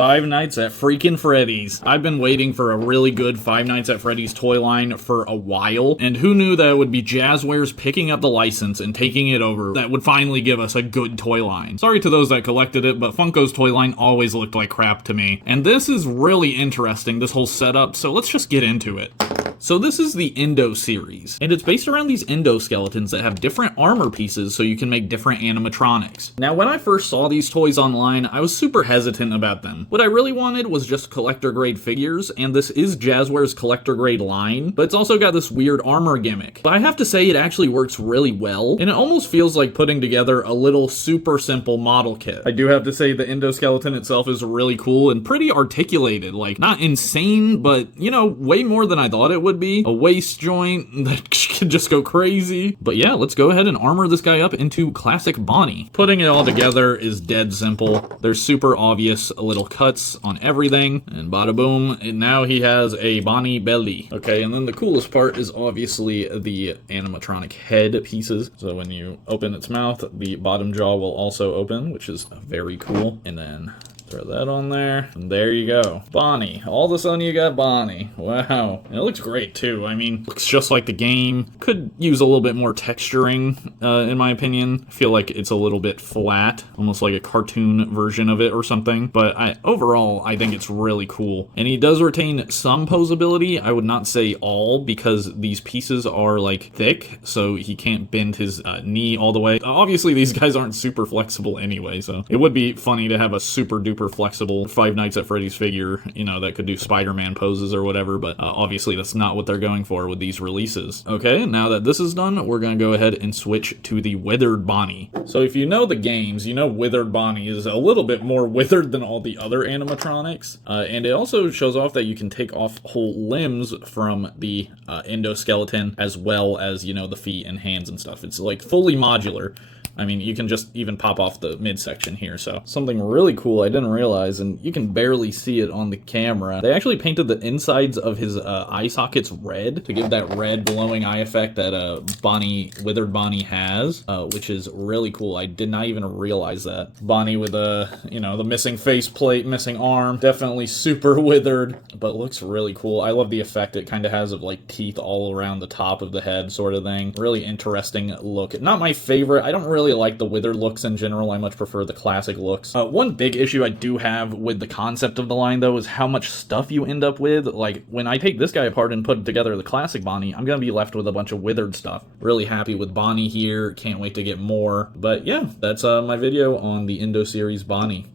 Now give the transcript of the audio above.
Five Nights at freaking Freddy's. I've been waiting for a really good Five Nights at Freddy's toy line for a while, and who knew that it would be Jazzwares picking up the license and taking it over that would finally give us a good toy line. Sorry to those that collected it, but Funko's toy line always looked like crap to me. And this is really interesting, this whole setup, so let's just get into it. So this is the Endo series, and it's based around these Endo skeletons that have different armor pieces so you can make different animatronics. Now when I first saw these toys online, I was super hesitant about them. What I really wanted was just collector grade figures, and this is Jazzwares collector grade line, but it's also got this weird armor gimmick. But I have to say it actually works really well, and it almost feels like putting together a little super simple model kit. I do have to say the Endo skeleton itself is really cool and pretty articulated, like not insane, but you know, way more than I thought it would be. A waist joint that can just go crazy. But yeah, let's go ahead and armor this guy up into classic Bonnie. Putting it all together is dead simple. There's super obvious little cuts on everything, and bada boom, and now he has a Bonnie belly. Okay, and then the coolest part is obviously the animatronic head pieces. So when you open its mouth, the bottom jaw will also open, which is very cool. And then throw that on there, and there you go. Bonnie. All of a sudden you got Bonnie. Wow. And it looks great too. I mean, looks just like the game. Could use a little bit more texturing, in my opinion. I feel like it's a little bit flat, almost like a cartoon version of it or something. But overall, I think it's really cool. And he does retain some posability. I would not say all, because these pieces are like thick, so he can't bend his knee all the way. Obviously, these guys aren't super flexible anyway, so it would be funny to have a super duper flexible Five Nights at Freddy's figure, you know, that could do Spider-Man poses or whatever, but obviously that's not what they're going for with these releases. Okay, now that this is done, we're gonna go ahead and switch to the Withered Bonnie. So if you know the games, you know Withered Bonnie is a little bit more withered than all the other animatronics, and it also shows off that you can take off whole limbs from the Endo skeleton, as well as, you know, the feet and hands and stuff. It's like fully modular. I mean, you can just even pop off the midsection here, so something really cool I didn't realize, and you can barely see it on the camera. They actually painted the insides of his eye sockets red to give that red glowing eye effect that Withered Bonnie has, which is really cool. I did not even realize that. Bonnie with you know, the missing faceplate, missing arm, definitely super withered, but looks really cool. I love the effect it kind of has of like teeth all around the top of the head sort of thing. Really interesting look. Not my favorite. I don't really like the withered looks in general. I much prefer the classic looks. One big issue I do have with the concept of the line though is how much stuff you end up with. Like when I take this guy apart and put together the classic Bonnie, I'm gonna be left with a bunch of withered stuff. Really happy with Bonnie here. Can't wait to get more. But yeah, that's my video on the Endo Series Bonnie.